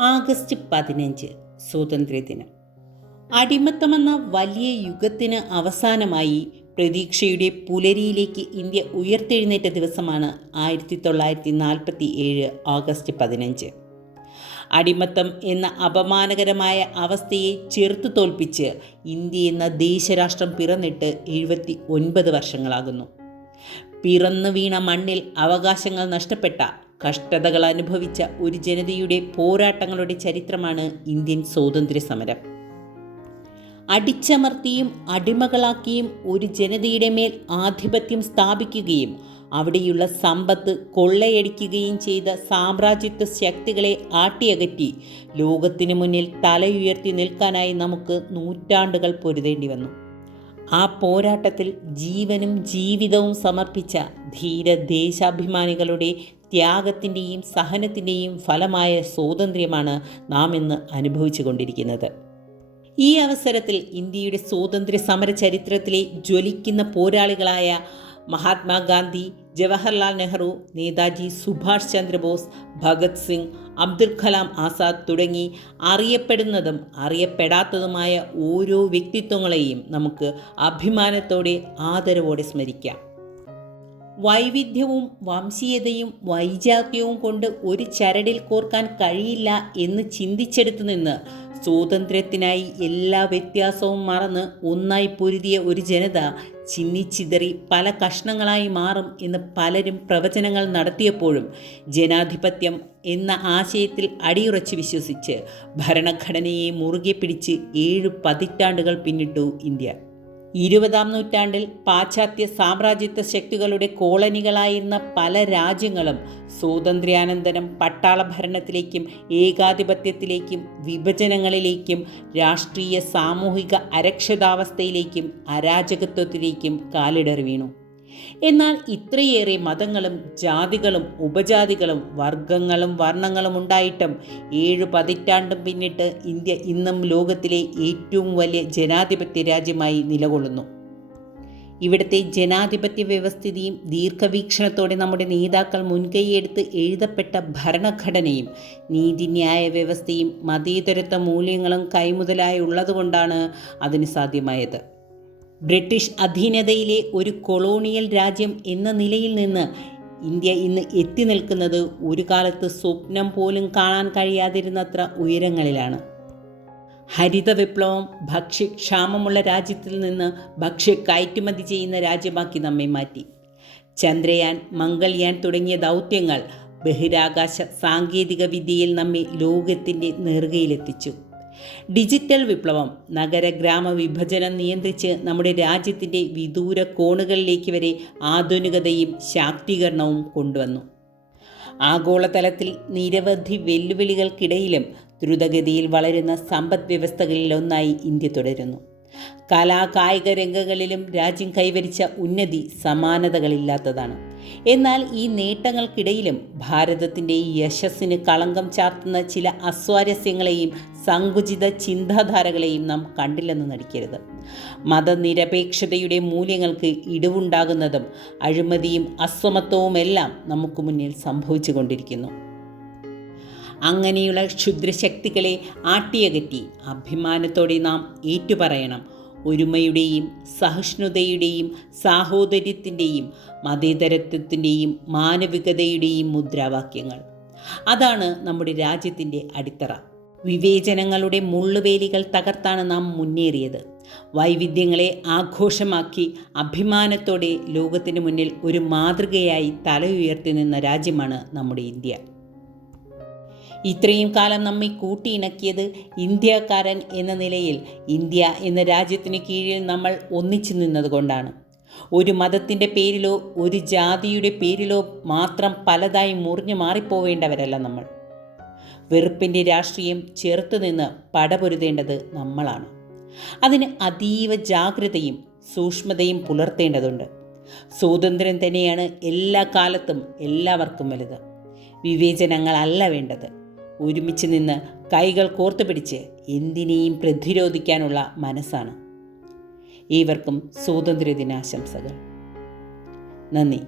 August പതിനഞ്ച് സ്വാതന്ത്ര്യദിനം. അടിമത്തമെന്ന വലിയ യുഗത്തിന് അവസാനമായി പ്രതീക്ഷയുടെ പുലരിയിലേക്ക് ഇന്ത്യ ഉയർത്തെഴുന്നേറ്റ ദിവസമാണ് ആയിരത്തി തൊള്ളായിരത്തി നാൽപ്പത്തി ഏഴ് ഓഗസ്റ്റ് പതിനഞ്ച്. അടിമത്തം എന്ന അപമാനകരമായ അവസ്ഥയെ ചെറുത്തു തോൽപ്പിച്ച് ഇന്ത്യ എന്ന ദേശരാഷ്ട്രം പിറന്നിട്ട് എഴുപത്തി ഒൻപത് വർഷങ്ങളാകുന്നു. പിറന്നു വീണ മണ്ണിൽ അവകാശങ്ങൾ നഷ്ടപ്പെട്ട കഷ്ടതകൾ അനുഭവിച്ച ഒരു ജനതയുടെ പോരാട്ടങ്ങളുടെ ചരിത്രമാണ് ഇന്ത്യൻ സ്വാതന്ത്ര്യ സമരം അടിച്ചമർത്തിയും അടിമകളാക്കിയും ഒരു ജനതയുടെ മേൽ ആധിപത്യം സ്ഥാപിക്കുകയും അവിടെയുള്ള സമ്പത്ത് കൊള്ളയടിക്കുകയും ചെയ്ത സാമ്രാജ്യത്വ ശക്തികളെ ആട്ടിയകറ്റി ലോകത്തിനു മുന്നിൽ തലയുയർത്തി നിൽക്കാനായി നമുക്ക് നൂറ്റാണ്ടുകൾ പൊരുതേണ്ടി വന്നു. ആ പോരാട്ടത്തിൽ ജീവനും ജീവിതവും സമർപ്പിച്ച ധീര ദേശാഭിമാനികളുടെ ത്യാഗത്തിന്റെയും സഹനത്തിന്റെയും ഫലമായ സ്വാതന്ത്ര്യമാണ് നാം ഇന്ന് അനുഭവിച്ചു കൊണ്ടിരിക്കുന്നത്. ഈ അവസരത്തിൽ ഇന്ത്യയുടെ സ്വാതന്ത്ര്യ സമര ചരിത്രത്തിലെ ജ്വലിക്കുന്ന പോരാളികളായ മഹാത്മാഗാന്ധി ജവഹർലാൽ നെഹ്റു നേതാജി സുഭാഷ് ചന്ദ്രബോസ് ഭഗത് സിംഗ് അബ്ദുൽ കലാം ആസാദ് തുടങ്ങി അറിയപ്പെടുന്നതും അറിയപ്പെടാത്തതുമായ ഓരോ വ്യക്തിത്വങ്ങളെയും നമുക്ക് അഭിമാനത്തോടെ ആദരവോടെ സ്മരിക്കാം. വൈവിധ്യവും വംശീയതയും വൈജാത്യവും കൊണ്ട് ഒരു ചരടിൽ കോർക്കാൻ കഴിയില്ല എന്ന് ചിന്തിച്ചെടുത്തു നിന്ന് സ്വാതന്ത്ര്യത്തിനായി എല്ലാ വ്യത്യാസവും മറന്ന് ഒന്നായി പൊരുതിയ ഒരു ജനത ചിന്നിച്ചിതറി പല കഷ്ണങ്ങളായി മാറും എന്ന് പലരും പ്രവചനങ്ങൾ നടത്തിയപ്പോഴും ജനാധിപത്യം എന്ന ആശയത്തിൽ അടിയുറച്ച് വിശ്വസിച്ച് ഭരണഘടനയെ മുറുകെ പിടിച്ച് ഏഴു പതിറ്റാണ്ടുകൾ പിന്നിട്ടു ഇന്ത്യ. ഇരുപതാം നൂറ്റാണ്ടിൽ പാശ്ചാത്യ സാമ്രാജ്യത്വ ശക്തികളുടെ കോളനികളായിരുന്ന പല രാജ്യങ്ങളും സ്വാതന്ത്ര്യാനന്തരം പട്ടാള ഭരണത്തിലേക്കും ഏകാധിപത്യത്തിലേക്കും വിഭജനങ്ങളിലേക്കും രാഷ്ട്രീയ സാമൂഹിക അരക്ഷിതാവസ്ഥയിലേക്കും അരാജകത്വത്തിലേക്കും കാലിടർ വീണു. എന്നാൽ ഇത്രയേറെ മതങ്ങളും ജാതികളും ഉപജാതികളും വർഗങ്ങളും വർണങ്ങളും ഉണ്ടായിട്ടും ഏഴു പതിറ്റാണ്ടും പിന്നിട്ട് ഇന്ത്യ ഇന്നും ലോകത്തിലെ ഏറ്റവും വലിയ ജനാധിപത്യ രാജ്യമായി നിലകൊള്ളുന്നു. ഇവിടുത്തെ ജനാധിപത്യ വ്യവസ്ഥിതിയും ദീർഘവീക്ഷണത്തോടെ നമ്മുടെ നേതാക്കൾ മുൻകൈയെടുത്ത് എഴുതപ്പെട്ട ഭരണഘടനയും നീതിന്യായ വ്യവസ്ഥയും മതേതരത്വ മൂല്യങ്ങളും കൈമുതലായുള്ളതുകൊണ്ടാണ് അതിന് സാധ്യമായത്. ബ്രിട്ടീഷ് അധീനതയിലെ ഒരു കൊളോണിയൽ രാജ്യം എന്ന നിലയിൽ നിന്ന് ഇന്ത്യ ഇന്ന് എത്തി നിൽക്കുന്നത് ഒരു കാലത്ത് സ്വപ്നം പോലും കാണാൻ കഴിയാതിരുന്നത്ര ഉയരങ്ങളിലാണ്. ഹരിത വിപ്ലവം ഭക്ഷ്യക്ഷാമമുള്ള രാജ്യത്തിൽ നിന്ന് ഭക്ഷ്യ കയറ്റുമതി ചെയ്യുന്ന രാജ്യമാക്കി നമ്മെ മാറ്റി. ചന്ദ്രയാൻ മംഗൾയാൻ തുടങ്ങിയ ദൗത്യങ്ങൾ ബഹിരാകാശ സാങ്കേതിക വിദ്യയിൽ നമ്മെ ലോകത്തിന്റെ നെറുകയിലെത്തിച്ചു ഡിജിറ്റൽ വിപ്ലവം നഗര ഗ്രാമ വിഭജനം നിയന്ത്രിച്ച് നമ്മുടെ രാജ്യത്തിന്റെ വിദൂര കോണുകളിലേക്ക് വരെ ആധുനികതയും ശാക്തീകരണവും കൊണ്ടുവന്നു. ആഗോളതലത്തിൽ നിരവധി വെല്ലുവിളികൾക്കിടയിലും ദ്രുതഗതിയിൽ വളരുന്ന സമ്പദ് വ്യവസ്ഥകളിലൊന്നായി ഇന്ത്യ തുടരുന്നു. കലാ കായിക രംഗങ്ങളിലും രാജ്യം കൈവരിച്ച ഉന്നതി സമാനതകളില്ലാത്തതാണ്. എന്നാൽ ഈ നേട്ടങ്ങൾക്കിടയിലും ഭാരതത്തിന്റെ ഈ യശസ്സിന് കളങ്കം ചാർത്തുന്ന ചില അസ്വാരസ്യങ്ങളെയും സങ്കുചിത ചിന്താധാരകളെയും നാം കണ്ടില്ലെന്ന് നടിക്കരുത്. മതനിരപേക്ഷതയുടെ മൂല്യങ്ങൾക്ക് ഇടിവുണ്ടാകുന്നതും അഴിമതിയും അസമത്വവുമെല്ലാം നമുക്ക് മുന്നിൽ സംഭവിച്ചു കൊണ്ടിരിക്കുന്നു അങ്ങനെയുള്ള ക്ഷുദ്രശക്തികളെ ആട്ടിയകറ്റി അഭിമാനത്തോടെ നാം ഏറ്റുപറയണം. ഒരുമയുടെയും സഹിഷ്ണുതയുടെയും സാഹോദര്യത്തിന്റെയും മതേതരത്വത്തിന്റെയും മാനവികതയുടെയും മുദ്രാവാക്യങ്ങൾ. അതാണ് നമ്മുടെ രാജ്യത്തിന്റെ അടിത്തറ. വിവേചനങ്ങളുടെ മുള്ളുവേലികൾ തകർത്താണ് നാം മുന്നേറിയത്. വൈവിധ്യങ്ങളെ ആഘോഷമാക്കി അഭിമാനത്തോടെ ലോകത്തിന് മുന്നിൽ ഒരു മാതൃകയായി തലയുയർത്തി നിന്ന രാജ്യമാണ് നമ്മുടെ ഇന്ത്യ. ഇത്രയും കാലം നമ്മെ കൂട്ടിയിണക്കിയത് ഇന്ത്യക്കാരൻ എന്ന നിലയിൽ ഇന്ത്യ എന്ന രാജ്യത്തിന് കീഴിൽ നമ്മൾ ഒന്നിച്ചു നിന്നതുകൊണ്ടാണ് ഒരു മതത്തിന്റെ പേരിലോ ഒരു ജാതിയുടെ പേരിലോ മാത്രം പലതായി മുറിഞ്ഞു മാറിപ്പോവേണ്ടവരല്ല നമ്മൾ. വെറുപ്പിന്റെ രാഷ്ട്രീയം ചെറുത്തു നിന്ന് പടപൊരുതേണ്ടത് നമ്മളാണ്. അതിന് അതീവ ജാഗ്രതയും സൂക്ഷ്മതയും പുലർത്തേണ്ടതുണ്ട്. സ്വാതന്ത്ര്യം തന്നെയാണ് എല്ലാ കാലത്തും എല്ലാവർക്കും വലുത്. വിവേചനങ്ങളല്ല വേണ്ടത്. ഒരുമിച്ച് നിന്ന് കൈകൾ കോർത്തു പിടിച്ച് എന്തിനേയും പ്രതിരോധിക്കാനുള്ള മനസ്സാണ്. ഏവർക്കും സ്വാതന്ത്ര്യദിനാശംസകൾ. നന്ദി.